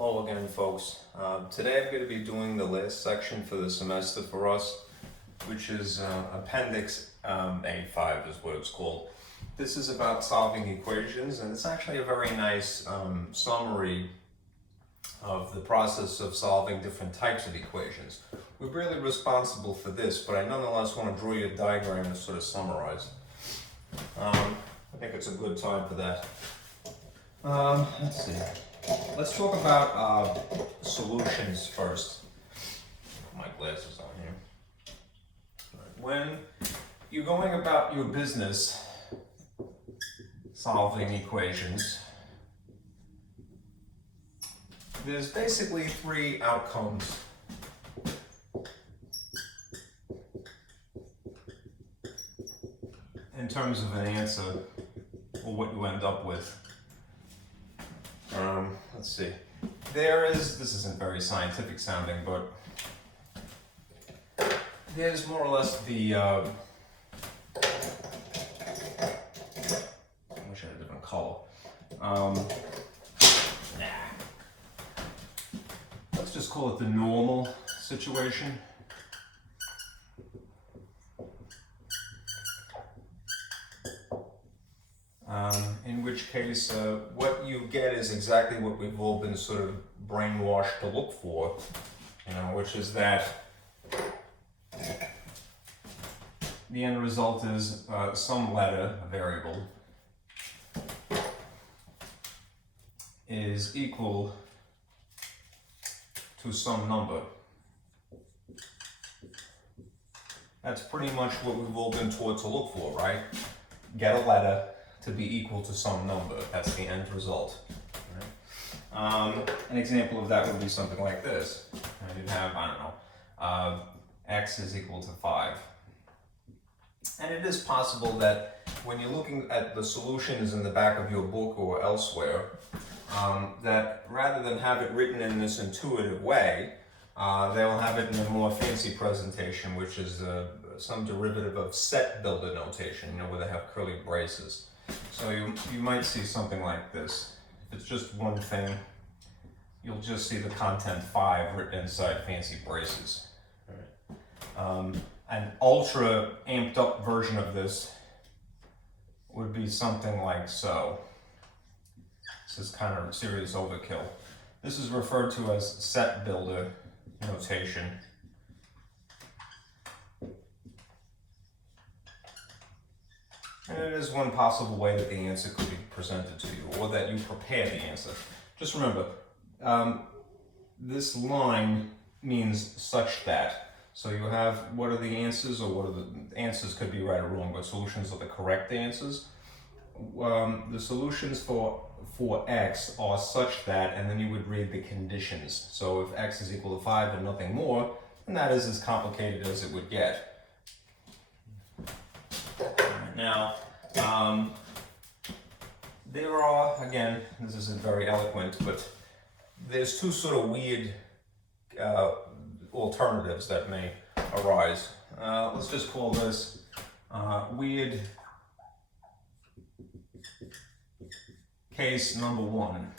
Hello again, folks. Today I'm going to be doing the last section for the semester for us, which is Appendix A.5 is what it's called. This is about solving equations, and it's actually a very nice summary of the process of solving different types of equations. We're really responsible for this, but I nonetheless want to draw you a diagram to sort of summarize. I think it's a good time for that. Let's see. Let's talk about solutions first. Put my glasses on here. When you're going about your business solving equations, there's basically three outcomes. In terms of an answer, or what you end up with. Let's see. This isn't very scientific sounding, but there's more or less the, I wish I had a different color. Let's just call it the normal situation. In which case, what you get is exactly what we've all been sort of brainwashed to look for, which is that the end result is some letter, a variable, is equal to some number. That's pretty much what we've all been taught to look for, right? Get a letter to be equal to some number. That's the end result. Right? An example of that would be something like this. You'd have, I don't know, x is equal to 5. And it is possible that when you're looking at the solutions in the back of your book or elsewhere, that rather than have it written in this intuitive way, they'll have it in a more fancy presentation, which is some derivative of set builder notation, where they have curly braces. So you might see something like this. If it's just one thing, you'll just see the content 5 written inside fancy braces. An ultra amped up version of this would be something like so. This is kind of serious overkill. This is referred to as set builder notation. And it is one possible way that the answer could be presented to you, or that you prepare the answer. Just remember, this line means such that. So you have, what are the answers, or what are the answers could be right or wrong, but solutions are the correct answers. The solutions for x are such that, and then you would read the conditions. So if x is equal to 5 and nothing more, then that is as complicated as it would get. Now, there are, again, this isn't very eloquent, but there's two sort of weird alternatives that may arise. Let's just call this weird case number 1.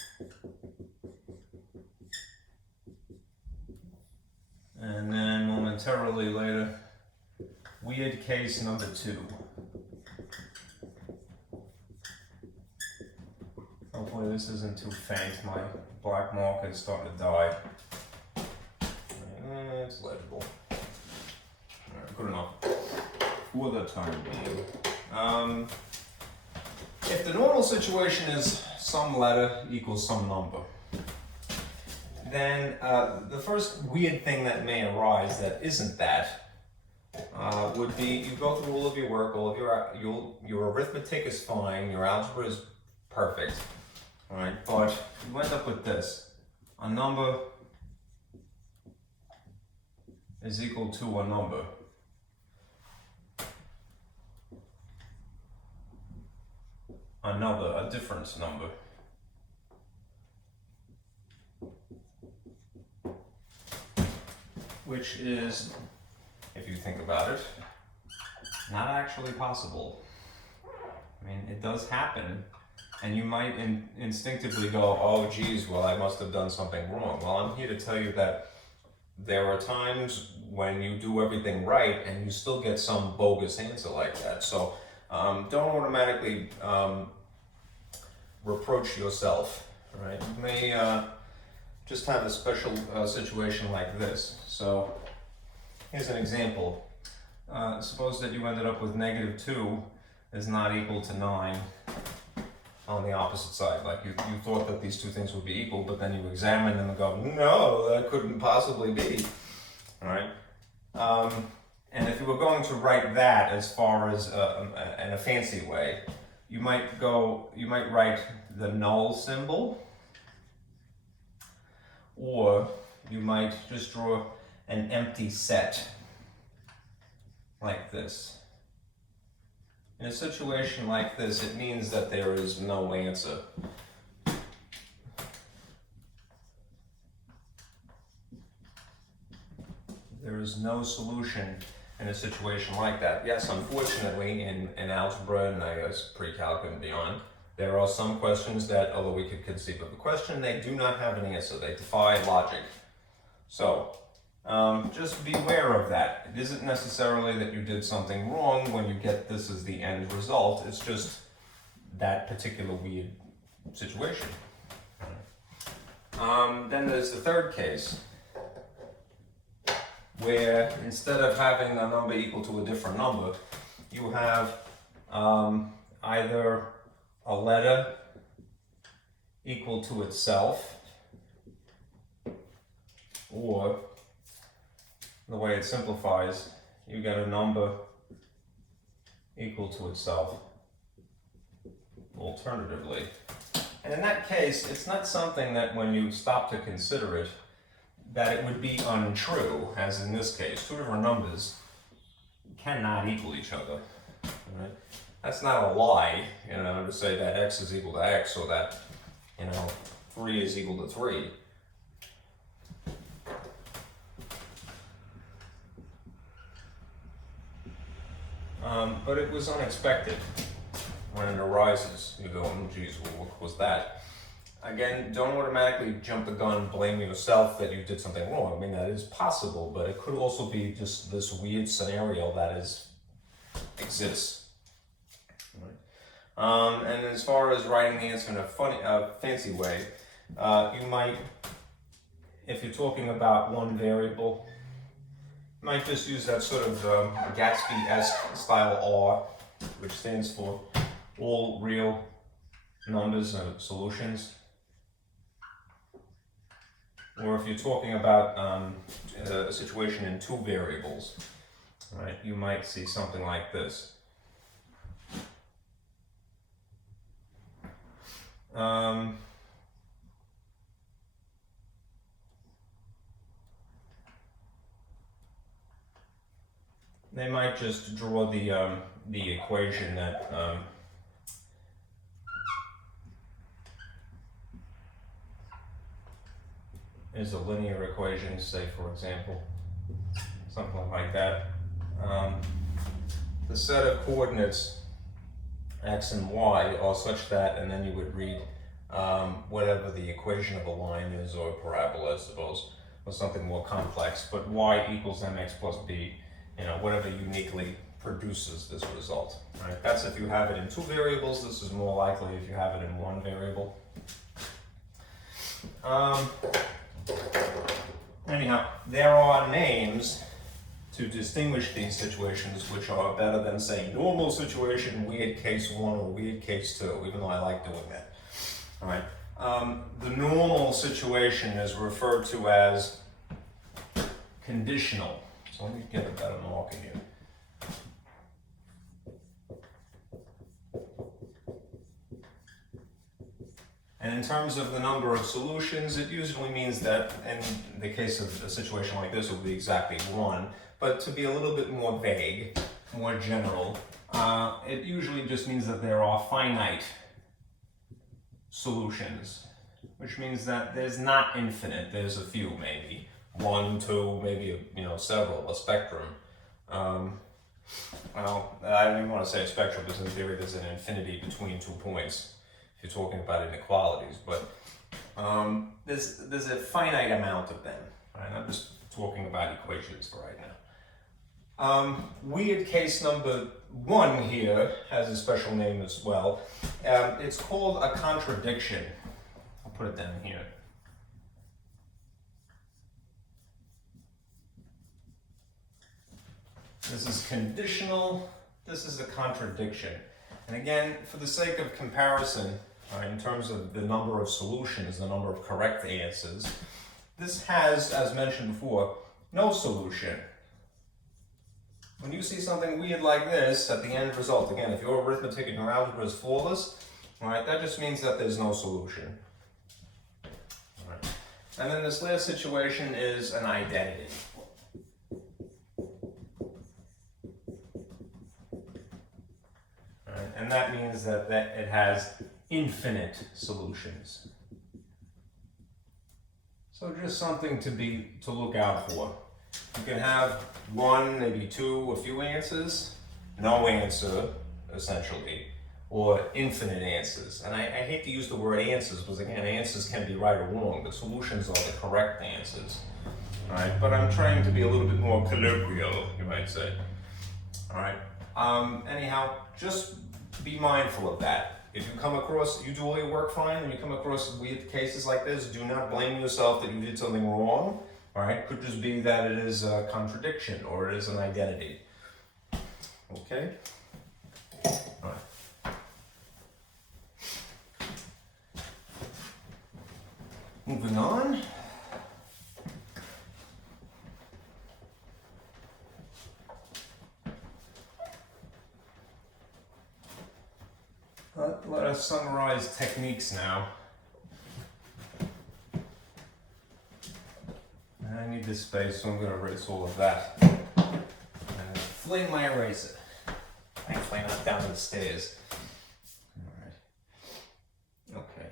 And then momentarily later, weird case number 2. Hopefully this isn't too faint. My black marker is starting to die. It's legible. Alright, good enough for the time being. If the normal situation is some letter equals some number, then the first weird thing that may arise that isn't that would be you go through all of your work, all of your arithmetic is fine, your algebra is perfect. All right, but you end up with this. A number is equal to a number. Another, a different number. Which is, if you think about it, not actually possible. I mean, it does happen, And you might instinctively go, oh geez, well I must have done something wrong. Well, I'm here to tell you that there are times when you do everything right and you still get some bogus answer like that. So don't automatically reproach yourself, right? You may just have a special situation like this. So here's an example. Suppose that you ended up with -2 is not equal to 9 on the opposite side. Like you thought that these two things would be equal, but then you examine them and go, no, that couldn't possibly be. All right. And if you were going to write that as far as in a fancy way, you might write the null symbol, or you might just draw an empty set like this. In a situation like this, it means that there is no answer. There is no solution in a situation like that. Yes, unfortunately, in algebra and I guess pre-calc and beyond, there are some questions that, although we could conceive of a question, they do not have an answer. They defy logic. So, just beware of that. It isn't necessarily that you did something wrong when you get this as the end result. It's just that particular weird situation. Then there's the third case, where instead of having a number equal to a different number, you have either a letter equal to itself, or the way it simplifies, you get a number equal to itself, alternatively. And in that case, it's not something that when you stop to consider it, that it would be untrue, as in this case. Two different numbers cannot equal each other. Right? That's not a lie, to say that x is equal to x, or that, 3 is equal to 3. But it was unexpected when it arises. You go, oh geez, well, what was that? Again, don't automatically jump the gun, blame yourself that you did something wrong. I mean, that is possible, but it could also be just this weird scenario that exists. Right? And as far as writing the answer in a fancy way, you might, if you're talking about one variable, you might just use that sort of Gatsby-esque style R, which stands for all real numbers and solutions. Or if you're talking about a situation in two variables, right, you might see something like this. They might just draw the equation that is a linear equation, say for example, something like that. The set of coordinates x and y are such that, and then you would read whatever the equation of a line is, or a parabola, I suppose, or something more complex, but y equals mx plus b, whatever uniquely produces this result, right? That's if you have it in two variables. This is more likely if you have it in one variable. Anyhow, there are names to distinguish these situations, which are better than saying normal situation, weird case 1, or weird case 2, even though I like doing that. All right. The normal situation is referred to as conditional. So let me get a better marker here. And in terms of the number of solutions, it usually means that in the case of a situation like this, it would be exactly 1. But to be a little bit more vague, more general, it usually just means that there are finite solutions, which means that there's not infinite. There's a few, maybe 1, 2, maybe several, a spectrum. Well, I don't even want to say a spectrum, because in theory there's an infinity between 2 points. if you're talking about inequalities, but there's a finite amount of them. Right? I'm just talking about equations for right now. Weird case number 1 here has a special name as well. It's called a contradiction. I'll put it down here. This is conditional. This is a contradiction. And again, for the sake of comparison, in terms of the number of solutions, the number of correct answers, this has, as mentioned before, no solution. When you see something weird like this at the end result, again, if your arithmetic and your algebra is flawless, all right, that just means that there's no solution. All right. And then this last situation is an identity. All right. And that means that it has infinite solutions. So just something to look out for. You can have 1, maybe 2, a few answers, no answer, essentially, or infinite answers. And I hate to use the word answers because, again, answers can be right or wrong, but solutions are the correct answers. All right, but I'm trying to be a little bit more colloquial, you might say. All right. Anyhow, just be mindful of that. If you come across, you do all your work fine, and you come across weird cases like this, do not blame yourself that you did something wrong. All right, could just be that it is a contradiction or it is an identity. Okay? All right. Moving on. Let us summarize techniques now. I need this space, so I'm going to erase all of that. And fling my eraser. Thankfully not down the stairs. All right. Okay.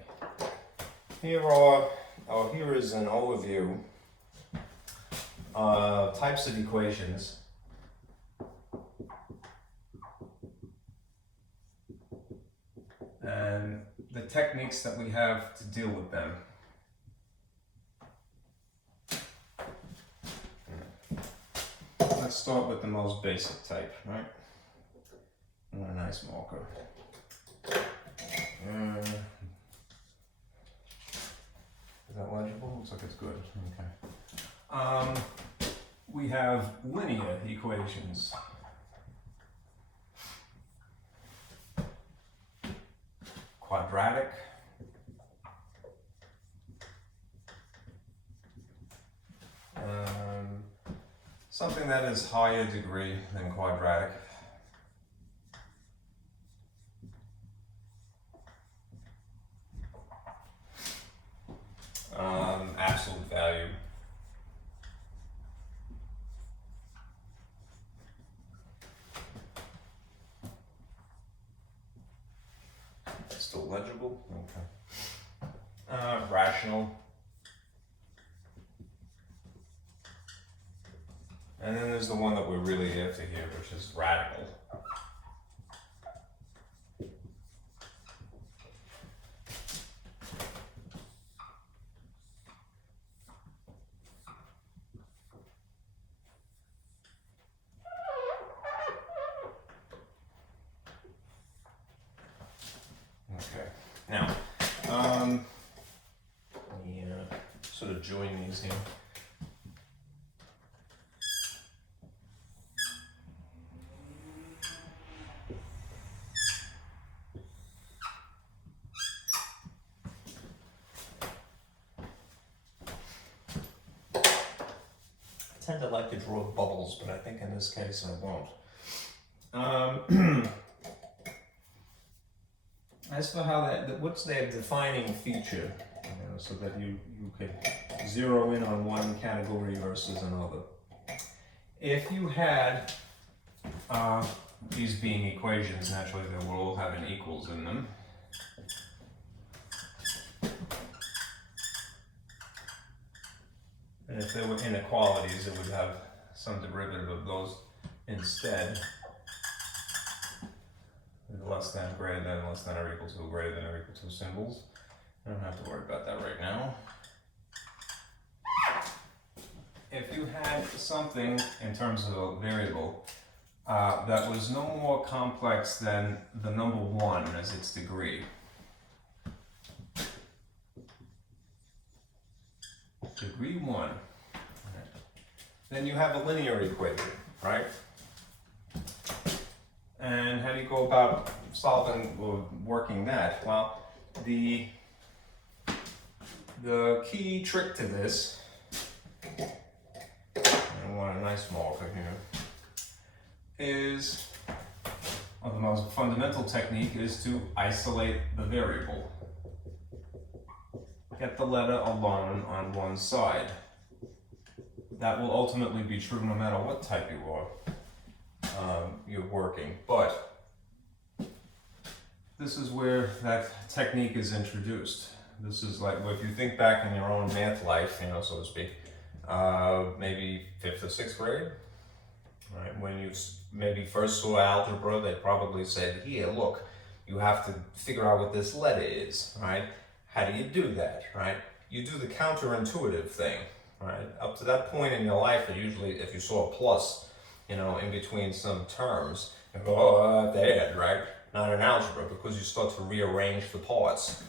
Here is an overview of types of equations. And the techniques that we have to deal with them. Let's start with the most basic type, right? And a nice marker. Is that legible? Looks like it's good. Okay. We have linear equations. Quadratic. Something that is higher degree than quadratic. Absolute value. Still legible? Okay. Rational. And then there's the one that we're really after here, which is radical. Okay. Now, let me sort of join these here. I tend to like to draw bubbles, but I think in this case I won't. As for how what's their defining feature, so that you could zero in on one category versus another. If you had these being equations, naturally they will all have an equals in them. And if there were inequalities, it would have some derivative of those instead. It less than, greater than, less than or equal to, greater than or equal to symbols. I don't have to worry about that right now. If you had something in terms of a variable that was no more complex than the number 1 as its degree, degree 1, then you have a linear equation, right? And how do you go about solving or working that? Well, the key trick to this, I want a nice marker here, is, or the most fundamental technique is to isolate the variable. Get the letter alone on one side. That will ultimately be true no matter what type you are. You're working, but this is where that technique is introduced. This is like, well, if you think back in your own math life, you know, so to speak, maybe 5th or 6th grade, right? When you maybe first saw algebra, they probably said, here, look, you have to figure out what this letter is, right? How do you do that, right? You do the counterintuitive thing, right? Up to that point in your life, usually if you saw a plus, you know, in between some terms, you go, oh, there, right? Not in algebra, because you start to rearrange the parts.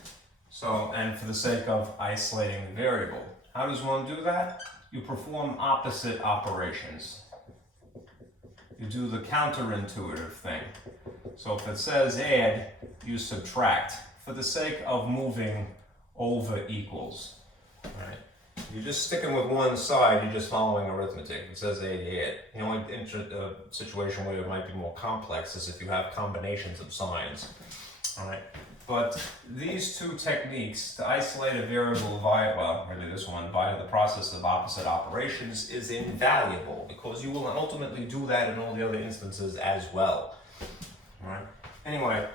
So, and for the sake of isolating the variable, how does one do that? You perform opposite operations. You do the counterintuitive thing. So if it says add, you subtract for the sake of moving over equals, right? You're just sticking with one side, you're just following arithmetic. It says add. The only situation where it might be more complex is if you have combinations of signs, all right? But these two techniques to isolate a variable via, well, really this one, via the process of opposite operations is invaluable, because you will ultimately do that in all the other instances as well, all right? Anyway,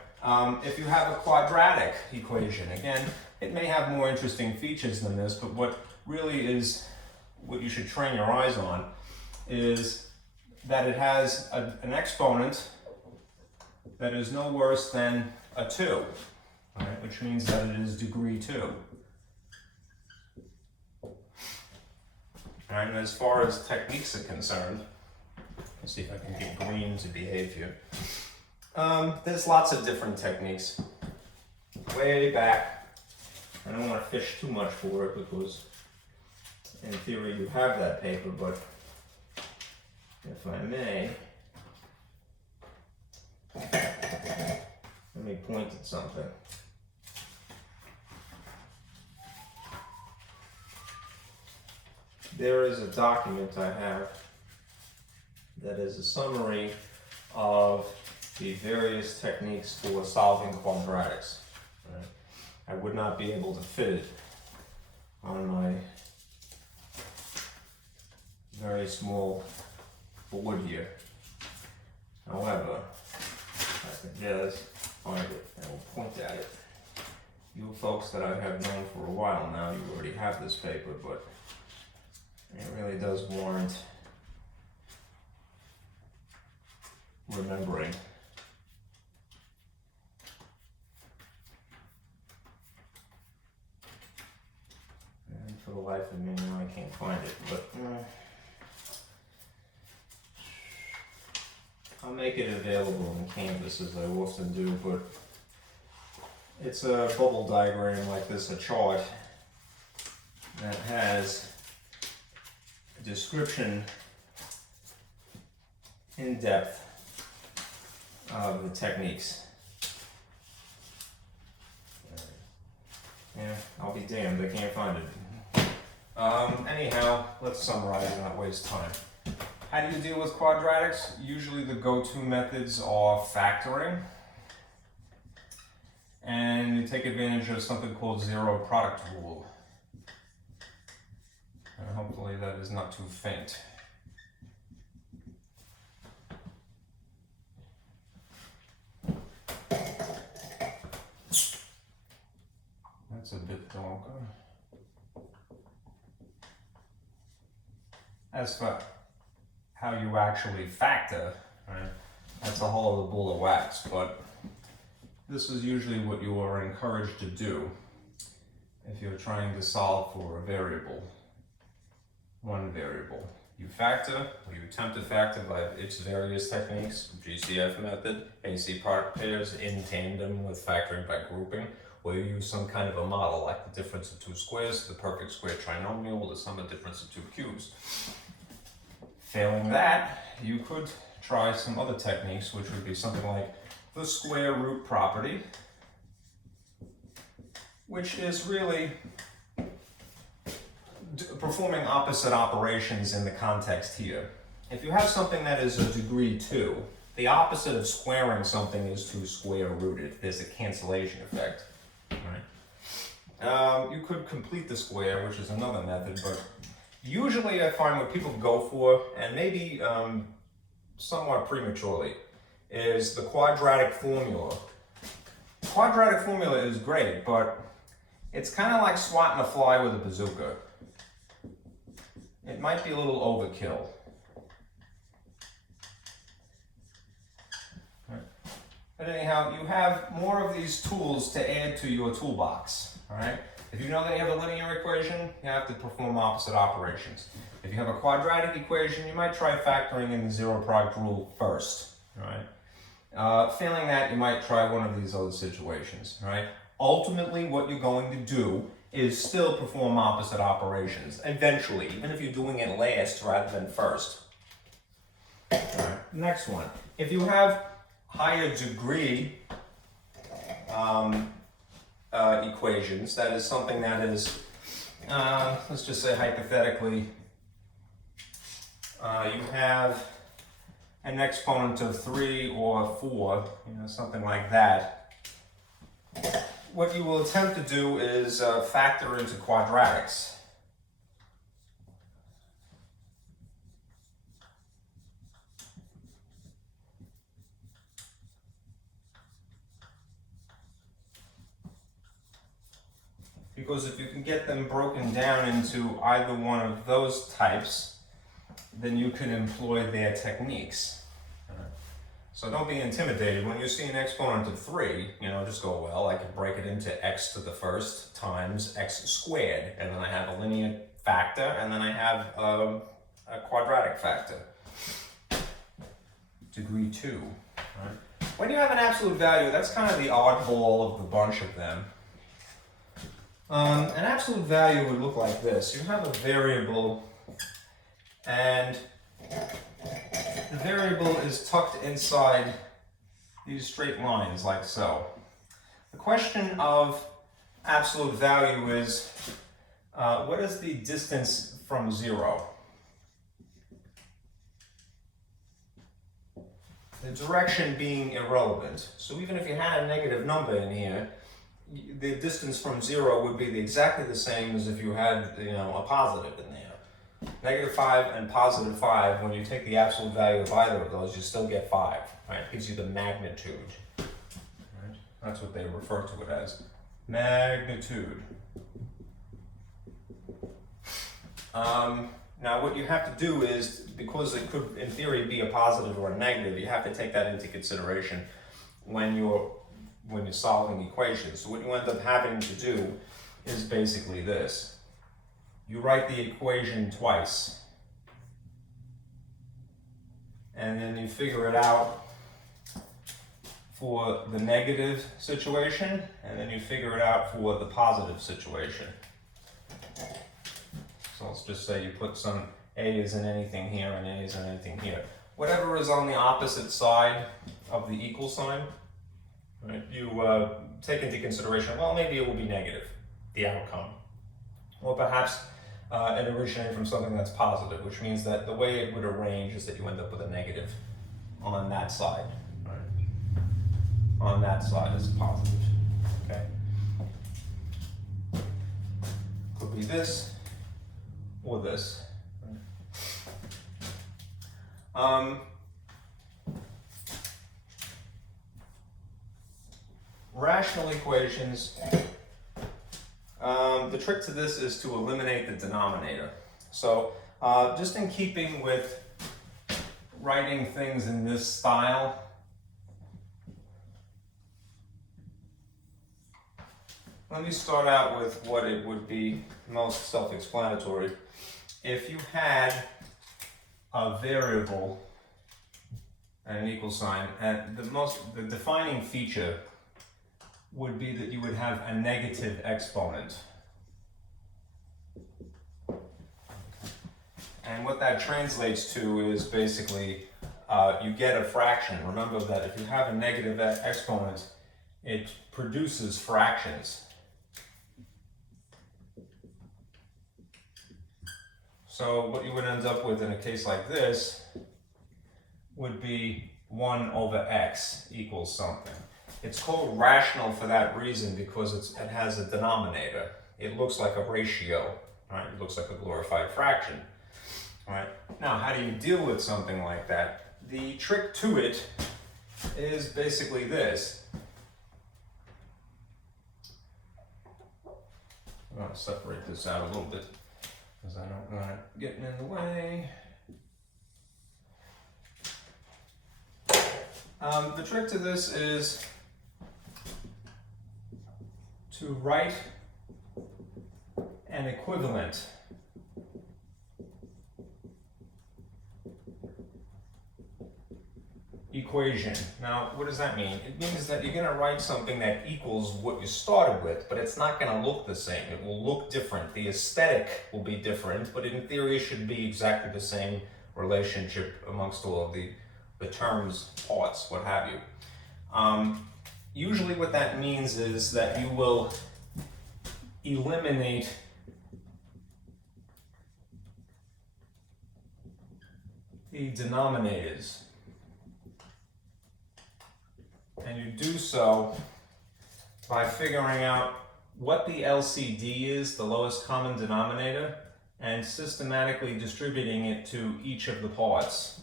if you have a quadratic equation, again, it may have more interesting features than this, but what really is what you should train your eyes on is that it has an exponent that is no worse than a 2, right? Which means that it is degree 2. Right, and as far as techniques are concerned, let's see if I can get green to behave here. There's lots of different techniques. Way back, I don't want to fish too much for it because in theory you have that paper, but if I may, let me point at something. There is a document I have that is a summary of the various techniques for solving quadratics. Right? I would not be able to fit it on my very small board here. However, I can just find it and we'll point at it. You folks that I have known for a while now, you already have this paper, but it really does warrant remembering. And for the life of me now, I can't find it, but I'll make it available in Canvas as I often do, but it's a bubble diagram like this, a chart that has a description in depth of the techniques. Yeah, I'll be damned, I can't find it. Anyhow, let's summarize and not waste time. How do you deal with quadratics? Usually the go-to methods are factoring, and you take advantage of something called zero product rule. And hopefully that is not too faint. That's a bit darker. As for how you actually factor, right, that's a whole other ball of wax, but this is usually what you are encouraged to do if you're trying to solve for a variable, one variable. You factor, or you attempt to factor by its various techniques, GCF method, AC product pairs in tandem with factoring by grouping, or you use some kind of a model like the difference of two squares, the perfect square trinomial, the sum of difference of two cubes. Failing that, you could try some other techniques, which would be something like the square root property, which is really performing opposite operations in the context here. If you have something that is a degree 2, the opposite of squaring something is to square root it. There's a cancellation effect. Right? You could complete the square, which is another method, but usually I find what people go for, and maybe somewhat prematurely, is the quadratic formula. Quadratic formula is great, but it's kind of like swatting a fly with a bazooka. It might be a little overkill. Right. But anyhow, you have more of these tools to add to your toolbox. All right? If you know that you have a linear equation, you have to perform opposite operations. If you have a quadratic equation, you might try factoring in the zero product rule first. All right? Failing that, you might try one of these other situations. All right? Ultimately, what you're going to do is still perform opposite operations, eventually, even if you're doing it last rather than first. All right. Next one. If you have higher degree equations, that is something that is, let's just say hypothetically, you have an exponent of 3 or 4, something like that. What you will attempt to do is factor into quadratics. Because if you can get them broken down into either one of those types, then you can employ their techniques. So don't be intimidated. When you see an exponent of 3, just go, well, I can break it into x to the first times x squared, and then I have a linear factor, and then I have a quadratic factor. Degree 2. Right? When you have an absolute value, that's kind of the oddball of the bunch of them. An absolute value would look like this. You have a variable, and the variable is tucked inside these straight lines, like so. The question of absolute value is, what is the distance from 0? The direction being irrelevant. So even if you had a negative number in here, the distance from 0 would be exactly the same as if you had, a positive in there. -5 and +5, when you take the absolute value of either of those, you still get 5. Right? It gives you the magnitude. Right? That's what they refer to it as. Magnitude. Now what you have to do is, because it could in theory be a positive or a negative, you have to take that into consideration when you're solving equations. So what you end up having to do is basically this. You write the equation twice, and then you figure it out for the negative situation, and then you figure it out for the positive situation. So let's just say you put some a isn't anything here and a isn't anything here. Whatever is on the opposite side of the equal sign, right, you take into consideration, well, maybe it will be negative, the outcome. Or perhaps it originated from something that's positive, which means that the way it would arrange is that you end up with a negative on that side. Right? On that side is positive. Okay. Could be this or this. Right? Rational equations. The trick to this is to eliminate the denominator. So just in keeping with writing things in this style, let me start out with what it would be most self-explanatory. If you had a variable and an equal sign, and the defining feature would be that you would have a negative exponent. And what that translates to is basically you get a fraction. Remember that if you have a negative exponent, it produces fractions. So what you would end up with in a case like this would be 1 over x equals something. It's called rational for that reason because it has a denominator. It looks like a ratio, right? It looks like a glorified fraction. All right. Now, how do you deal with something like that? The trick to it is basically this. I'm going to separate this out a little bit because I don't want it getting in the way. The trick to this is to write an equivalent equation. Now, what does that mean? It means that you're going to write something that equals what you started with, but it's not going to look the same. It will look different. The aesthetic will be different, but in theory, it should be exactly the same relationship amongst all of the terms, parts, what have you. Usually what that means is that you will eliminate the denominators. And you do so by figuring out what the LCD is, the lowest common denominator, and systematically distributing it to each of the parts.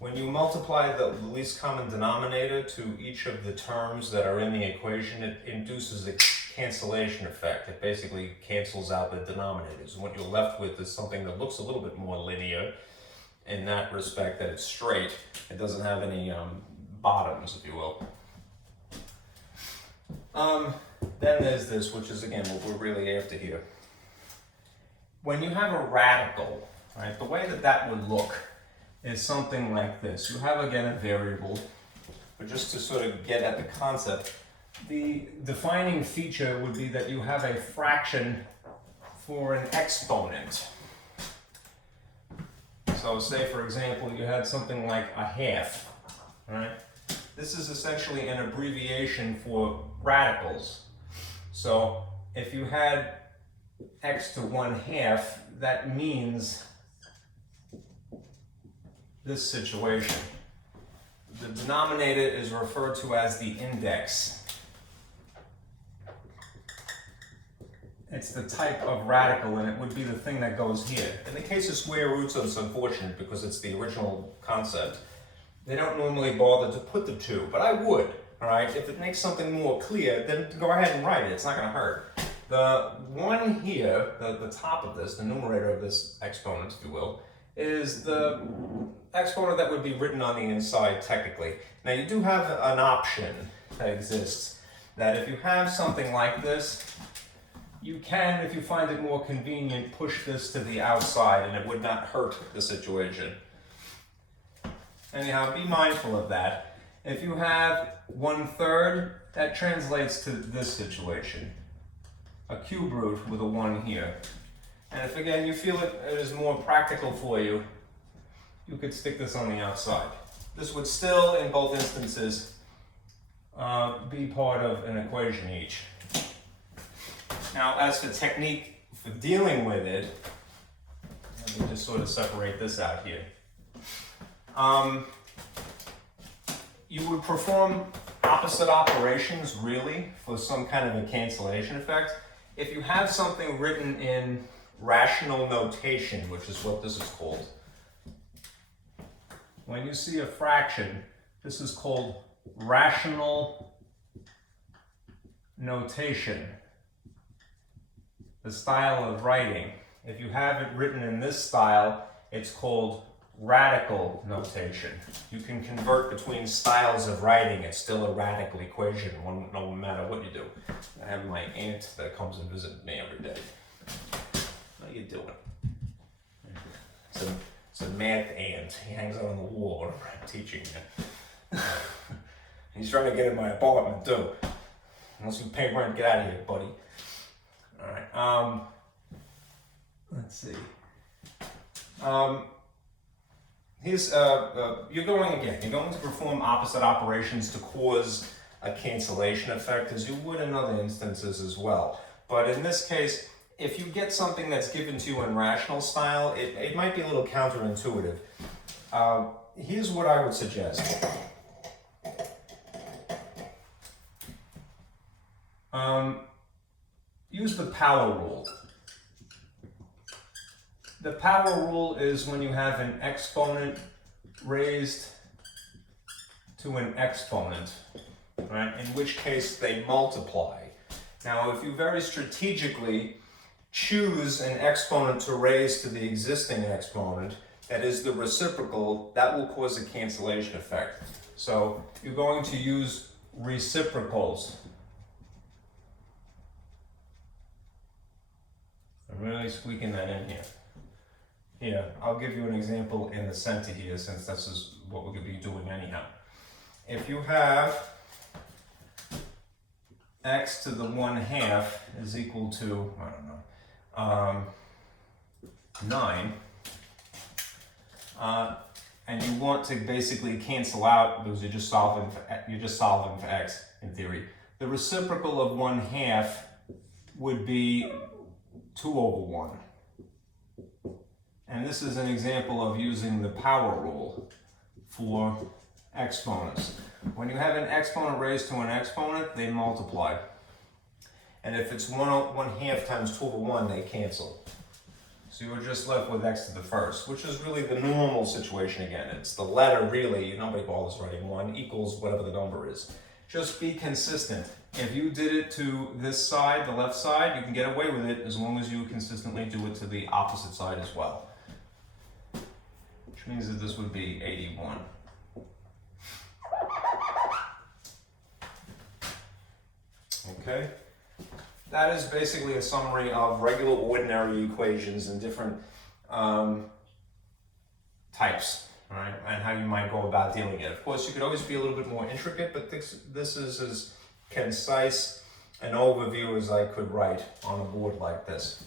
When you multiply the least common denominator to each of the terms that are in the equation, it induces a cancellation effect. It basically cancels out the denominators. And what you're left with is something that looks a little bit more linear in that respect, that it's straight. It doesn't have any bottoms, if you will. Then there's this, which is again what we're really after here. When you have a radical, right, the way that would look is something like this. You have again a variable, but just to sort of get at the concept, the defining feature would be that you have a fraction for an exponent. So say, for example, you had something like a half, right? This is essentially an abbreviation for radicals. So if you had x to 1/2, that means this situation. The denominator is referred to as the index. It's the type of radical, and it would be the thing that goes here. In the case of square roots, it's unfortunate because it's the original concept. They don't normally bother to put the 2, but I would, all right? If it makes something more clear, then go ahead and write it. It's not going to hurt. The 1 here, the top of this, the numerator of this exponent, if you will, is the exponent that would be written on the inside technically. Now you do have an option that exists, that if you have something like this, you can, if you find it more convenient, push this to the outside and it would not hurt the situation. Anyhow, be mindful of that. If you have 1/3, that translates to this situation. A cube root with a 1 here. And if again you feel it is more practical for you, you could stick this on the outside. This would still, in both instances, be part of an equation each. Now, as for technique for dealing with it, let me just sort of separate this out here. You would perform opposite operations, really, for some kind of a cancellation effect. If you have something written in rational notation, which is what this is called, when you see a fraction, this is called rational notation. The style of writing. If you have it written in this style, it's called radical notation. You can convert between styles of writing. It's still a radical equation, no matter what you do. I have my aunt that comes and visits me every day. How you doing? It's a math aunt. He hangs out on the wall where I'm teaching you. He's trying to get in my apartment too. Unless you pay rent, get out of here, buddy. All right. Let's see. Here's you're going to perform opposite operations to cause a cancellation effect, as you would in other instances as well. But in this case, if you get something that's given to you in rational style, it might be a little counterintuitive. Here's what I would suggest. Use the power rule. The power rule is when you have an exponent raised to an exponent, right? In which case they multiply. Now, if you very strategically choose an exponent to raise to the existing exponent, that is the reciprocal, that will cause a cancellation effect. So you're going to use reciprocals. I'm really squeaking that in here. Here, I'll give you an example in the center here, since this is what we're going to be doing anyhow. If you have x to the 1/2 is equal to, I don't know, 9, and you want to basically cancel out, because you're just solving for x in theory. The reciprocal of 1/2 would be 2/1. And this is an example of using the power rule for exponents. When you have an exponent raised to an exponent, they multiply. And if it's 1/2 times 2/1, they cancel. So you're just left with x to the first, which is really the normal situation again. It's the letter really, nobody bothers writing 1, equals whatever the number is. Just be consistent. If you did it to this side, the left side, you can get away with it as long as you consistently do it to the opposite side as well. Which means that this would be 81. Okay? That is basically a summary of regular ordinary equations and different types, right? And how you might go about dealing with it. Of course, you could always be a little bit more intricate, but this is as concise an overview as I could write on a board like this.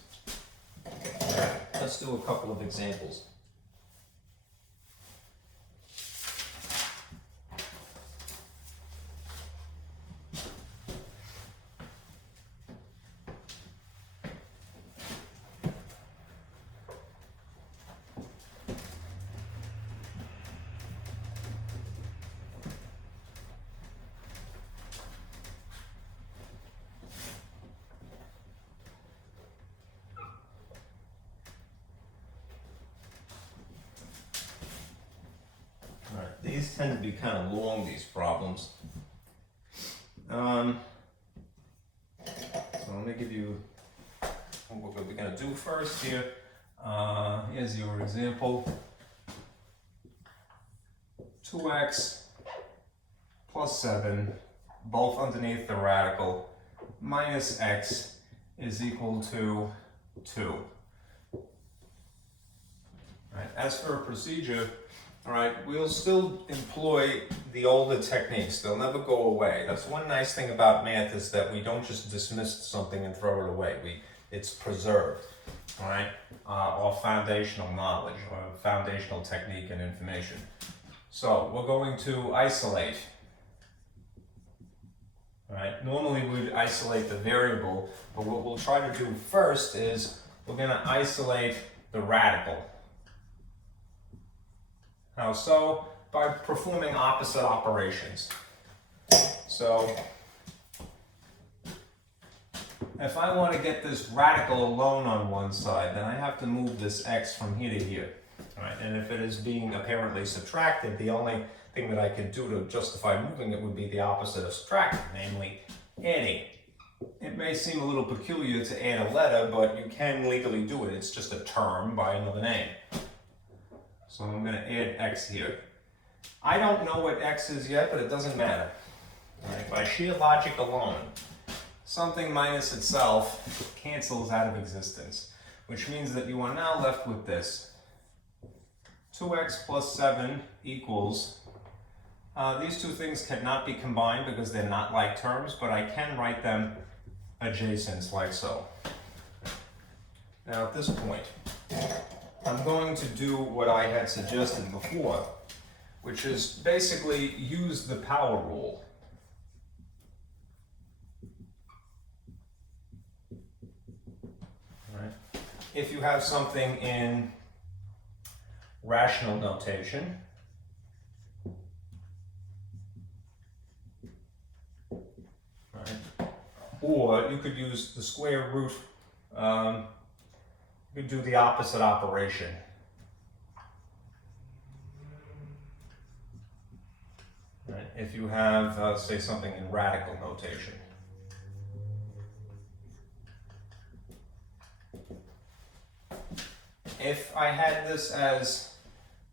Let's do a couple of examples. These tend to be kind of long, these problems. So let me give you what we're going to do first here. Here's your example. 2x plus 7, both underneath the radical, minus x is equal to 2. All right. As for a procedure, all right, we'll still employ the older techniques. They'll never go away. That's one nice thing about math, is that we don't just dismiss something and throw it away. It's preserved, all right? Our foundational knowledge, or foundational technique and information. So we're going to isolate, all right? Normally we'd isolate the variable, but what we'll try to do first is we're going to isolate the radical. How so? By performing opposite operations. So, if I want to get this radical alone on one side, then I have to move this x from here to here. All right? And if it is being apparently subtracted, the only thing that I can do to justify moving it would be the opposite of subtracting, namely adding. It may seem a little peculiar to add a letter, but you can legally do it. It's just a term by another name. So I'm going to add x here. I don't know what x is yet, but it doesn't matter. All right, by sheer logic alone, something minus itself cancels out of existence, which means that you are now left with this. 2x plus 7 equals, these two things cannot be combined because they're not like terms, but I can write them adjacent like so. Now at this point, I'm going to do what I had suggested before, which is basically use the power rule. All right. If you have something in rational notation, right, or you could use the square root, you could do the opposite operation. Right? If you have, say, something in radical notation. If I had this as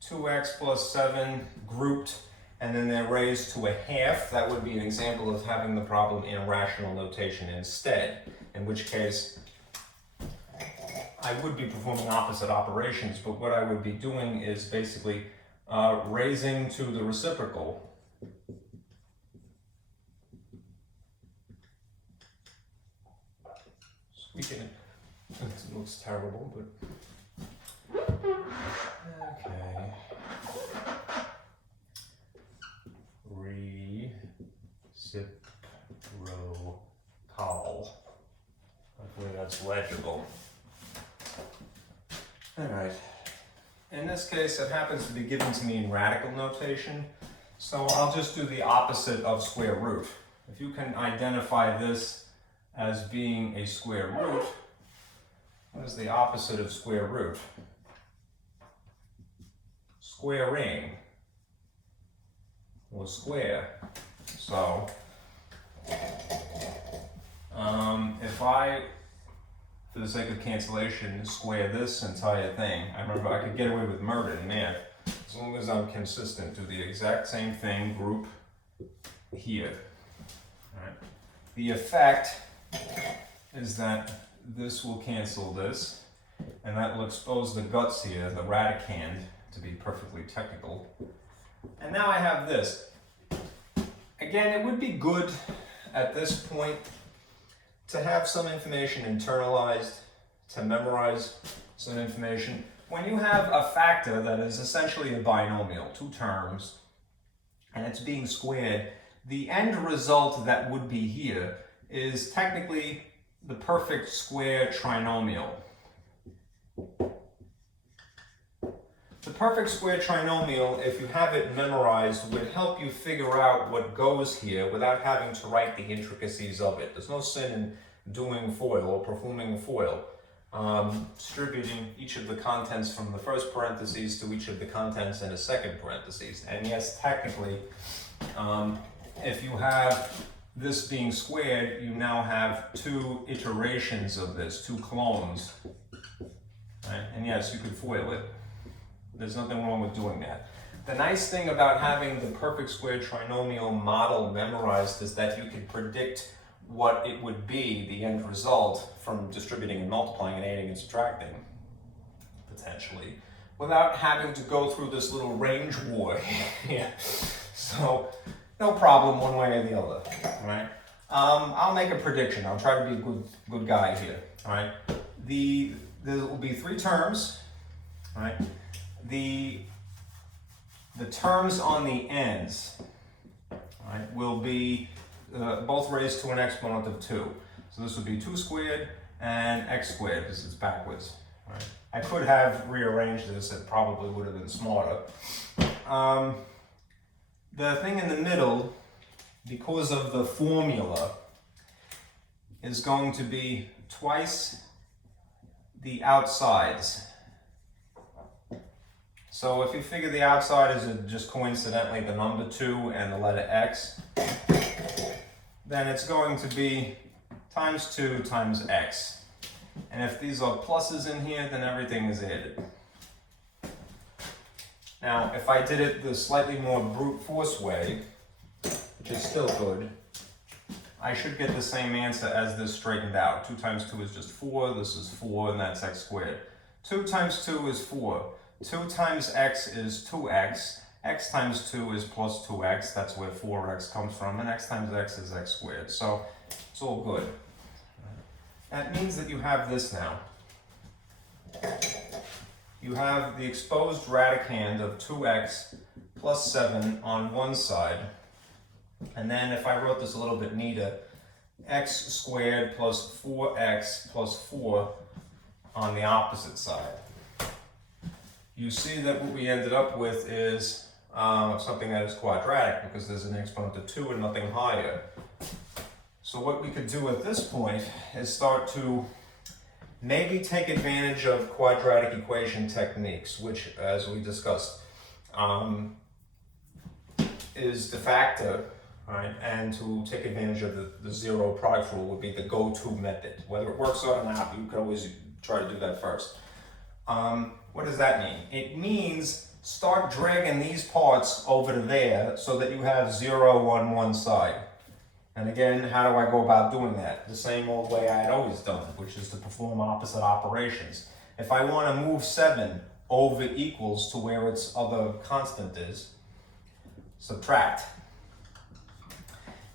2x plus 7 grouped and then they're raised to a half, that would be an example of having the problem in rational notation instead, in which case I would be performing opposite operations, but what I would be doing is basically raising to the reciprocal. Speaking, it looks terrible, but okay. Reciprocal. Hopefully that's legible. All right. In this case, it happens to be given to me in radical notation, so I'll just do the opposite of square root. If you can identify this as being a square root, what is the opposite of square root? Squaring, or square. So, if I, for the sake of cancellation, square this entire thing, I remember I could get away with murder in math, as long as I'm consistent. Do the exact same thing, group here. All right. The effect is that this will cancel this, and that will expose the guts here, the radicand, to be perfectly technical. And now I have this. Again, it would be good at this point to have some information internalized, to memorize some information. When you have a factor that is essentially a binomial, two terms, and it's being squared, the end result that would be here is technically the perfect square trinomial. The perfect square trinomial, if you have it memorized, would help you figure out what goes here without having to write the intricacies of it. There's no sin in doing FOIL or performing FOIL, distributing each of the contents from the first parentheses to each of the contents in a second parentheses. And yes, technically, if you have this being squared, you now have two iterations of this, two clones. Right? And yes, you could FOIL it. There's nothing wrong with doing that. The nice thing about having the perfect square trinomial model memorized is that you can predict what it would be, the end result, from distributing and multiplying and adding and subtracting, potentially, without having to go through this little range war. Yeah. So, no problem one way or the other, right? I'll make a prediction. I'll try to be a good guy here, all right? There will be three terms, all right? The terms on the ends, right, will be both raised to an exponent of 2. So this would be 2 squared and x squared because it's backwards. Right? I could have rearranged this. It probably would have been smarter. The thing in the middle, because of the formula, is going to be twice the outsides. So if you figure the outside is just coincidentally the number 2 and the letter x, then it's going to be times 2 times x. And if these are pluses in here, then everything is added. Now, if I did it the slightly more brute force way, which is still good, I should get the same answer as this straightened out. 2 times 2 is just 4, this is 4, and that's x squared. 2 times 2 is 4. 2 times x is 2x. X times 2 is plus 2x, that's where 4x comes from, and x times x is x squared. So it's all good. That means that you have this now. You have the exposed radicand of 2x plus 7 on one side. And then if I wrote this a little bit neater, x squared plus 4x plus 4 on the opposite side. You see that what we ended up with is something that is quadratic because there's an exponent of 2 and nothing higher. So what we could do at this point is start to maybe take advantage of quadratic equation techniques, which, as we discussed, is de facto, right? And to take advantage of the zero product rule would be the go-to method. Whether it works or not, you could always try to do that first. What does that mean? It means start dragging these parts over to there so that you have 0 on one side. And again, how do I go about doing that? The same old way I had always done, which is to perform opposite operations. If I want to move 7 over equals to where its other constant is, subtract.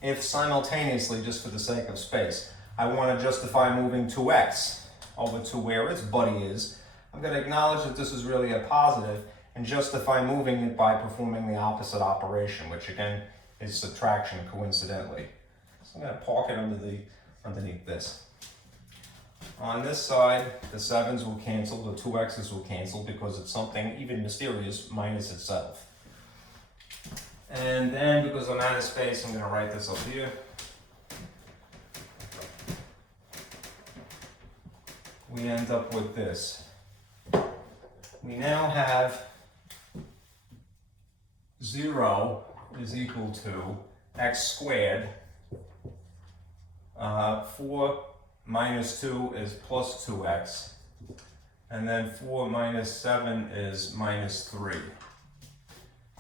If simultaneously, just for the sake of space, I want to justify moving 2x over to where its buddy is, I'm going to acknowledge that this is really a positive and justify moving it by performing the opposite operation, which again is subtraction coincidentally. So I'm going to park it underneath this. On this side, the 7's will cancel, the 2x's will cancel because it's something even mysterious minus itself. And then because I'm out of space, I'm going to write this up here. We end up with this. We now have 0 is equal to x squared. 4 minus 2 is plus 2x. And then 4 minus 7 is minus 3.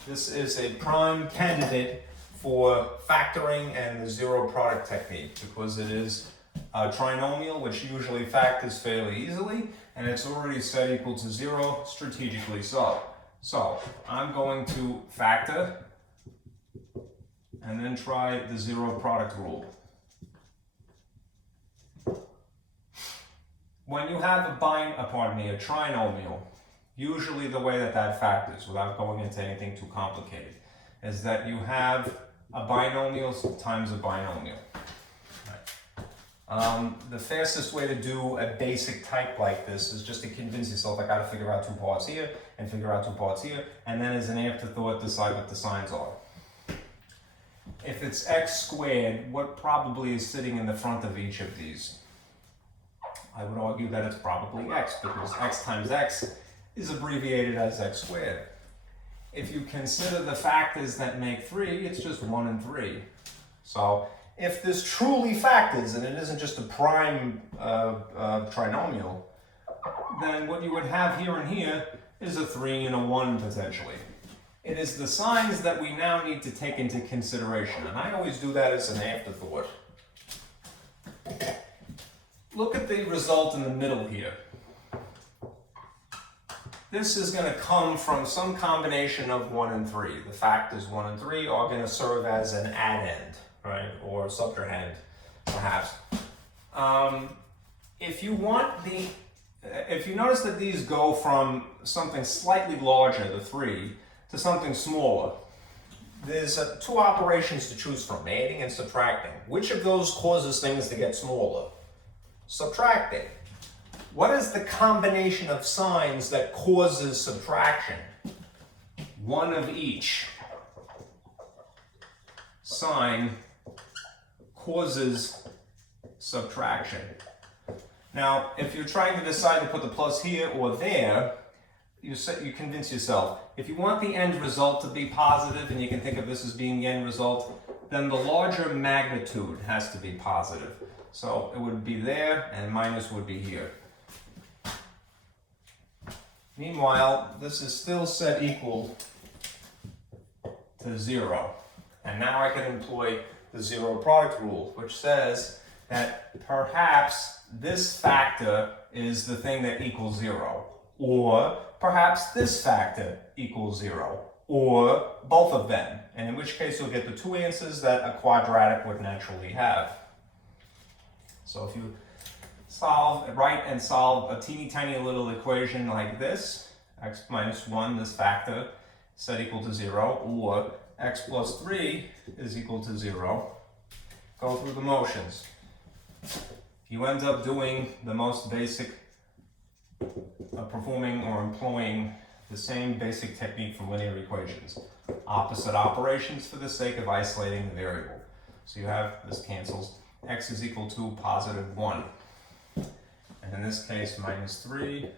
This is a prime candidate for factoring and the zero product technique because it is a trinomial which usually factors fairly easily and it's already set equal to 0 strategically so. So I'm going to factor and then try the zero product rule. When you have a trinomial, usually the way that factors, without going into anything too complicated, is that you have a binomial times a binomial. Right. The fastest way to do a basic type like this is just to convince yourself I got to figure out 2 parts here and figure out 2 parts here, and then as an afterthought decide what the signs are. If it's x squared, what probably is sitting in the front of each of these? I would argue that it's probably x because x times x is abbreviated as x squared. If you consider the factors that make 3, it's just 1 and 3. So if this truly factors and it isn't just a prime trinomial, then what you would have here and here is a 3 and a 1 potentially. It is the signs that we now need to take into consideration, and I always do that as an afterthought. Look at the result in the middle here. This is going to come from some combination of 1 and 3. The factors 1 and 3 are going to serve as an addend, right, or subtrahend, perhaps. If you notice that these go from something slightly larger, the 3, to something smaller, there's 2 operations to choose from, adding and subtracting. Which of those causes things to get smaller? Subtracting. What is the combination of signs that causes subtraction? One of each sign causes subtraction. Now, if you're trying to decide to put the plus here or there, you convince yourself, if you want the end result to be positive, and you can think of this as being the end result, then the larger magnitude has to be positive. So it would be there, and minus would be here. Meanwhile, this is still set equal to 0. And now I can employ the zero product rule, which says that perhaps this factor is the thing that equals 0. Or perhaps this factor equals 0. Or both of them. And in which case you'll get the two answers that a quadratic would naturally have. So if you write and solve a teeny tiny little equation like this, x minus 1, this factor, set equal to 0, or x plus 3 is equal to 0, go through the motions. You end up doing the most basic, performing or employing the same basic technique for linear equations. Opposite operations for the sake of isolating the variable. So you have, this cancels, x is equal to positive 1. And in this case, minus 3,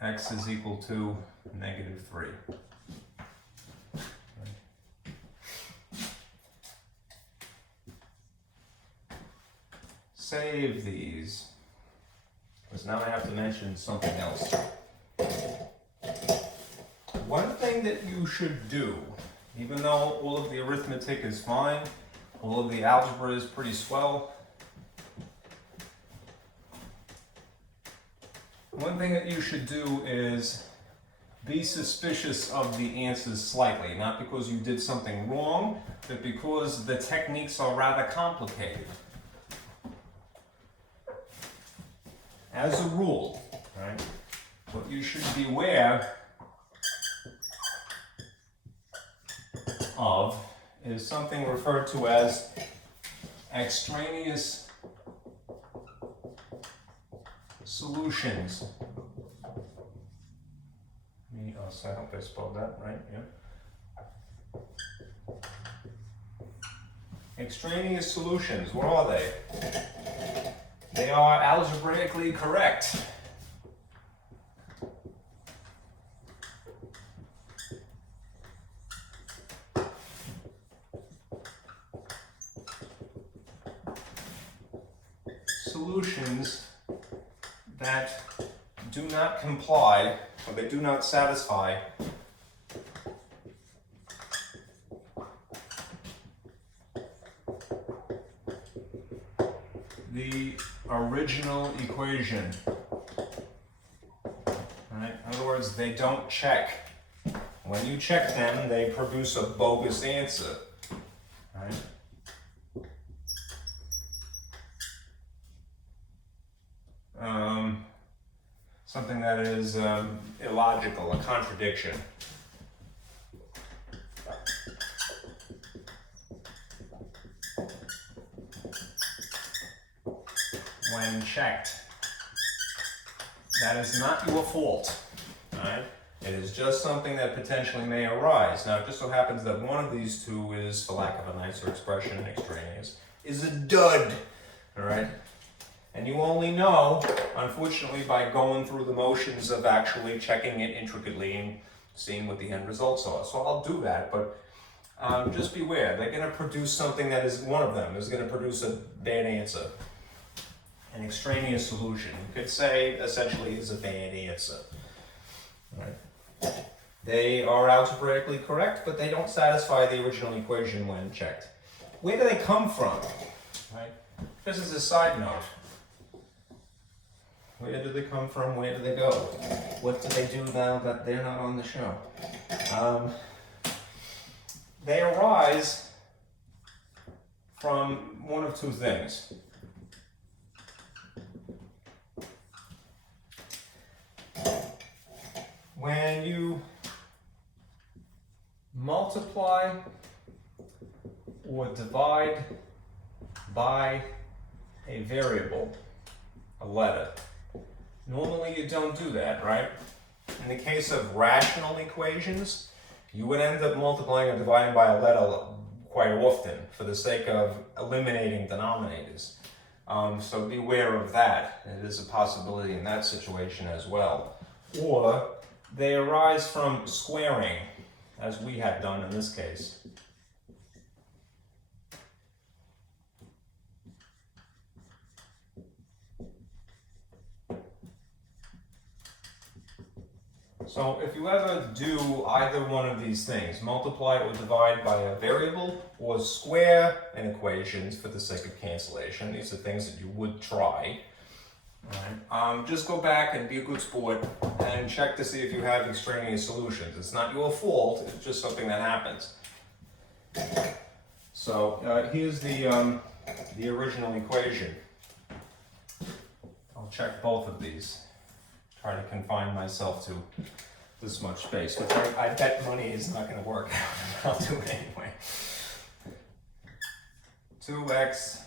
x is equal to negative 3. Save these, because now I have to mention something else. One thing that you should do, even though all of the arithmetic is fine, all of the algebra is pretty swell, one thing that you should do is be suspicious of the answers slightly, not because you did something wrong, but because the techniques are rather complicated. As a rule, right, what you should beware of is something referred to as extraneous solutions. So I hope I spelled that right, yeah. Extraneous solutions, what are they? They are algebraically correct. Solutions that do not comply, or they do not satisfy the original equation. Right? In other words, they don't check. When you check them, they produce a bogus answer. Right? Something that is illogical, a contradiction. When checked, that is not your fault. Right? It is just something that potentially may arise. Now, it just so happens that one of these two is, for lack of a nicer expression, extraneous, is a dud. All right? And you only know, unfortunately, by going through the motions of actually checking it intricately and seeing what the end results are. So I'll do that, but just beware. They're going to produce something that is, one of them is going to produce a bad answer. An extraneous solution, you could say, essentially is a bad answer. Right? They are algebraically correct, but they don't satisfy the original equation when checked. Where do they come from? Right? Just as a side note, where do they come from? Where do they go? What do they do now that they're not on the show? They arise from one of two things. When you multiply or divide by a variable, a letter, normally you don't do that, right? In the case of rational equations, you would end up multiplying or dividing by a letter quite often for the sake of eliminating denominators. So beware of that. It is a possibility in that situation as well. Or they arise from squaring, as we had done in this case. So if you ever do either one of these things, multiply or divide by a variable, or square an equation for the sake of cancellation, these are things that you would try. Right. Just go back and be a good sport and check to see if you have extraneous solutions. It's not your fault, it's just something that happens. So here's the original equation. I'll check both of these. Try to confine myself to this much space, but I bet money is not going to work out. I'll do it anyway. 2x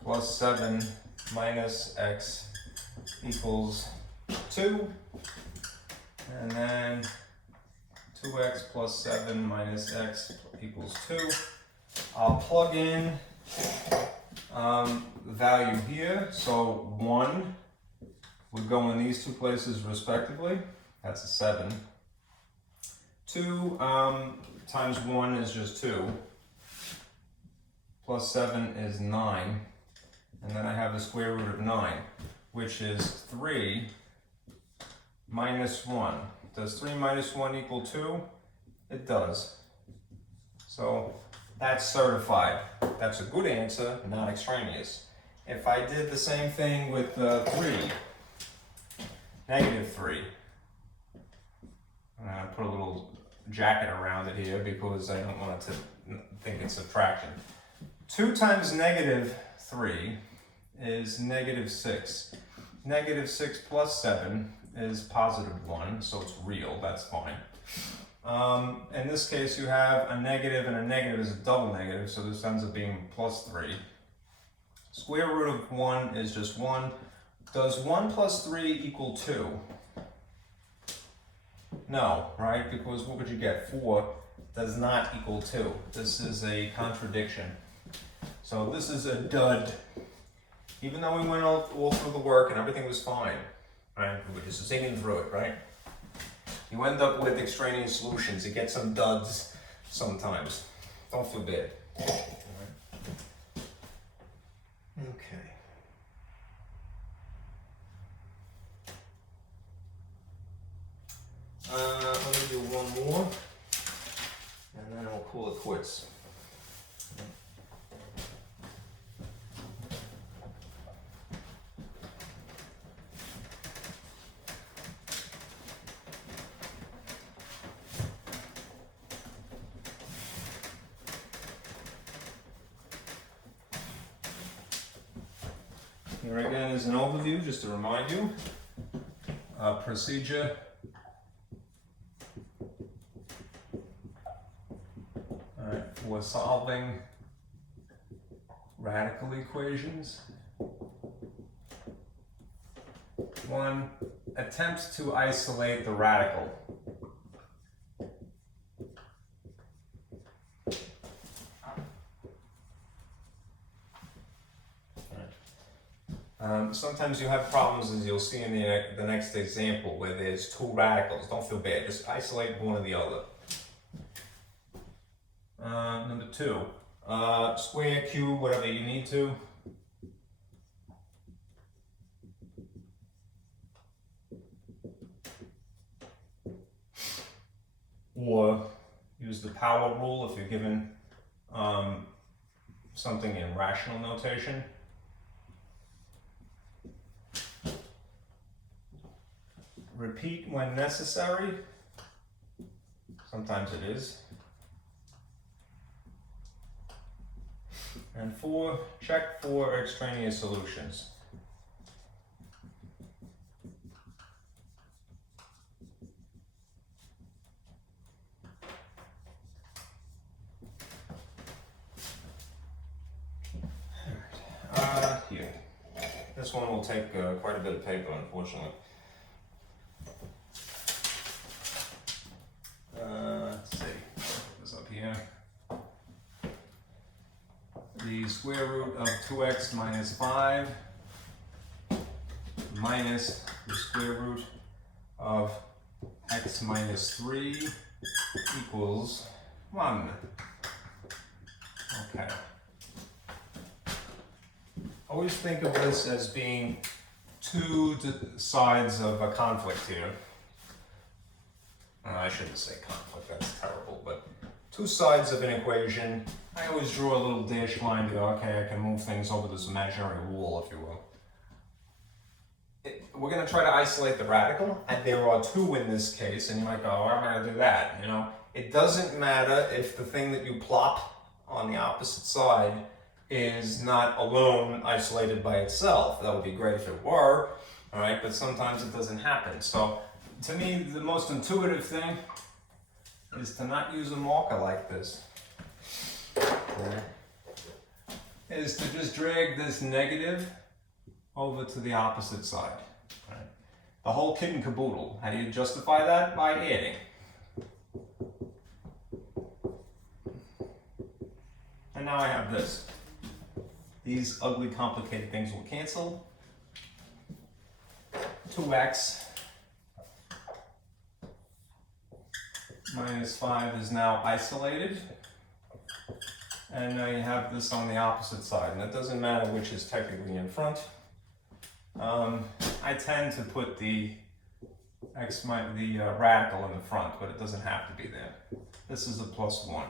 plus 7 minus x equals 2, and then 2x plus 7 minus x equals 2. I'll plug in value here, so 1 would go in these two places respectively. That's a 7. 2 times 1 is just 2, plus 7 is 9. And then I have the square root of 9, which is 3 minus 1. Does 3 minus 1 equal 2? It does. So that's certified. That's a good answer, not extraneous. If I did the same thing with 3, negative 3, I put a little jacket around it here because I don't want it to think it's subtraction. 2 times negative 3 is negative 6. Negative 6 plus 7 is positive 1, so it's real, that's fine. In this case, you have a negative, and a negative is a double negative, so this ends up being plus 3. Square root of 1 is just 1. Does 1 plus 3 equal 2? No, right? Because what would you get? 4 does not equal 2. This is a contradiction. So this is a dud. Even though we went all through the work and everything was fine, right? We're just singing through it, right? You end up with extraneous solutions. You get some duds sometimes. Don't feel bad. Okay. Let me do one more, and then I'll call it quits. Here again is an overview, just to remind you. Procedure. For solving radical equations. 1. Attempt to isolate the radical. Sometimes you have problems, as you'll see in the next example, where there's 2 radicals. Don't feel bad, just isolate one or the other. Number 2, square, cube, whatever you need to. Or use the power rule if you're given something in rational notation. Repeat when necessary. Sometimes it is. And 4, check for extraneous solutions. Here. This one will take quite a bit of paper, unfortunately. Let's see. Put this up here. The square root of 2x minus 5 minus the square root of x minus 3 equals 1. Okay. Always think of this as being 2 sides of a conflict here. I shouldn't say conflict, that's terrible, but two sides of an equation. I always draw a little dashed line to go, okay, I can move things over this imaginary wall, if you will. We're going to try to isolate the radical, and there are two in this case, and you might go, why am I going to do that? You know, it doesn't matter if the thing that you plop on the opposite side is not alone isolated by itself. That would be great if it were, all right, but sometimes it doesn't happen. So to me, the most intuitive thing is to not use a marker like this. Okay. Is to just drag this negative over to the opposite side. Right? The whole kit and caboodle. How do you justify that? By adding. And now I have this. These ugly, complicated things will cancel. 2x minus 5 is now isolated. And now you have this on the opposite side. And it doesn't matter which is technically in front. I tend to put the radical in the front, but it doesn't have to be there. This is a +1.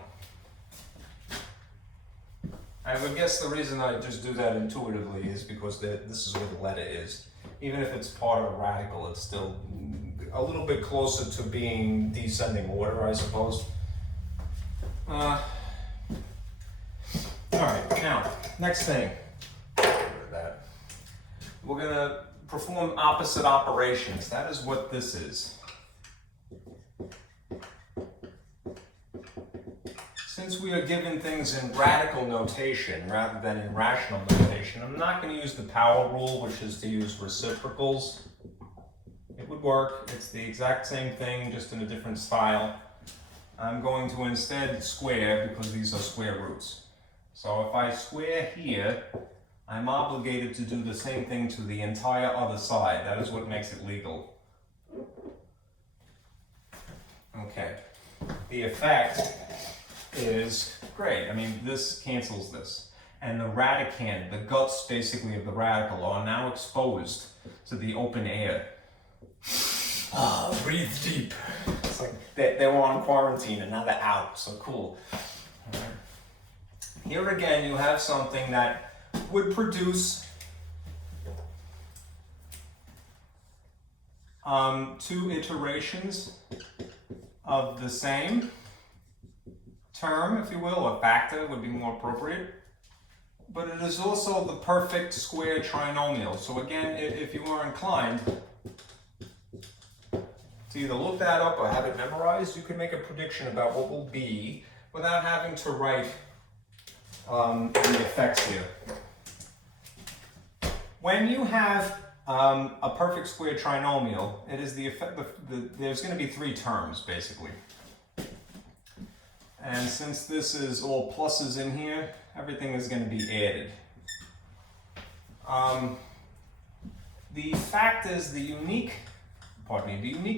I would guess the reason I just do that intuitively is because this is where the letter is. Even if it's part of a radical, it's still a little bit closer to being descending order, I suppose. All right, now, next thing. We're going to perform opposite operations. That is what this is. Since we are given things in radical notation rather than in rational notation, I'm not going to use the power rule, which is to use reciprocals. It would work. It's the exact same thing, just in a different style. I'm going to instead square because these are square roots. So if I square here, I'm obligated to do the same thing to the entire other side. That is what makes it legal. Okay. The effect is great. I mean, this cancels this. And the radicand, the guts basically of the radical, are now exposed to the open air. Breathe deep. It's like they were on quarantine and now they're out. So cool. All right. Here again, you have something that would produce two iterations of the same term, if you will, a factor would be more appropriate. But it is also the perfect square trinomial. So again, if you are inclined to either look that up or have it memorized, you can make a prediction about what will be without having to write the effects here. When you have a perfect square trinomial, it is the effect. There's going to be three terms basically, and since this is all pluses in here, everything is going to be added. The factors, the unique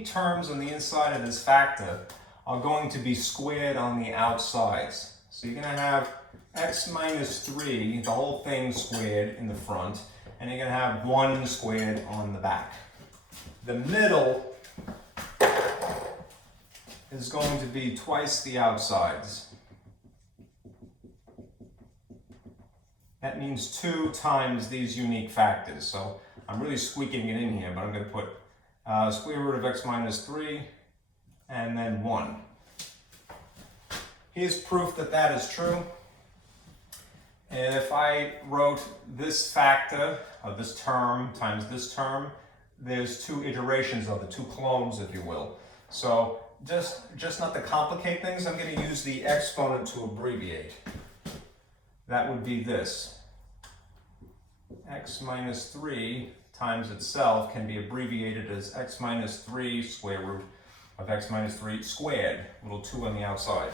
terms on the inside of this factor are going to be squared on the outsides. So you're going to have x minus 3, the whole thing squared in the front, and you're going to have 1 squared on the back. The middle is going to be twice the outsides. That means 2 times these unique factors. So I'm really squeaking it in here, but I'm going to put square root of x minus 3 and then 1. Here's proof that that is true. And if I wrote this factor, or this term times this term, there's 2 iterations of it, 2 clones, if you will. So just not to complicate things, I'm going to use the exponent to abbreviate. That would be this. X minus 3 times itself can be abbreviated as x minus 3 square root of x minus 3 squared, little 2 on the outside.